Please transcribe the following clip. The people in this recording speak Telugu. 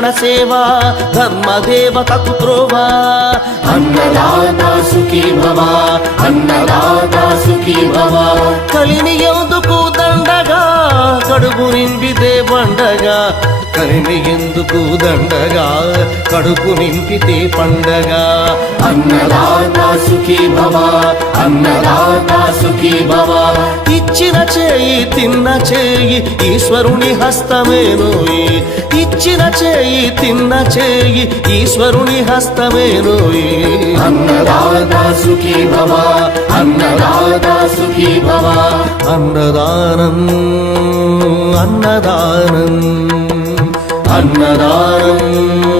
నారాయణ సేవ ధర్మదేవతకు త్రోవా అన్నదాత సుఖీ భవ అన్నదాత సుఖీ భవ కలిని ఎందుకు దండగా కడుపు నింపితే పండగా కలిని ఎందుకు దండగా కడుపు నింపితే పండగ అన్నదాత సుఖీ భవ అన్నదాత సుఖీ భవ. ఇచ్చిన చేయి తిన్న చేయి ఈశ్వరుని హస్తమేనోయి. ఇచ్చిన చేయి తిన్న చేయి ఈశ్వరుని హస్తమేనోయి. అన్నదాత సుఖీ భవ అన్నదాత సుఖీ భవ. అన్నదానం అన్నదానం అన్నదానం.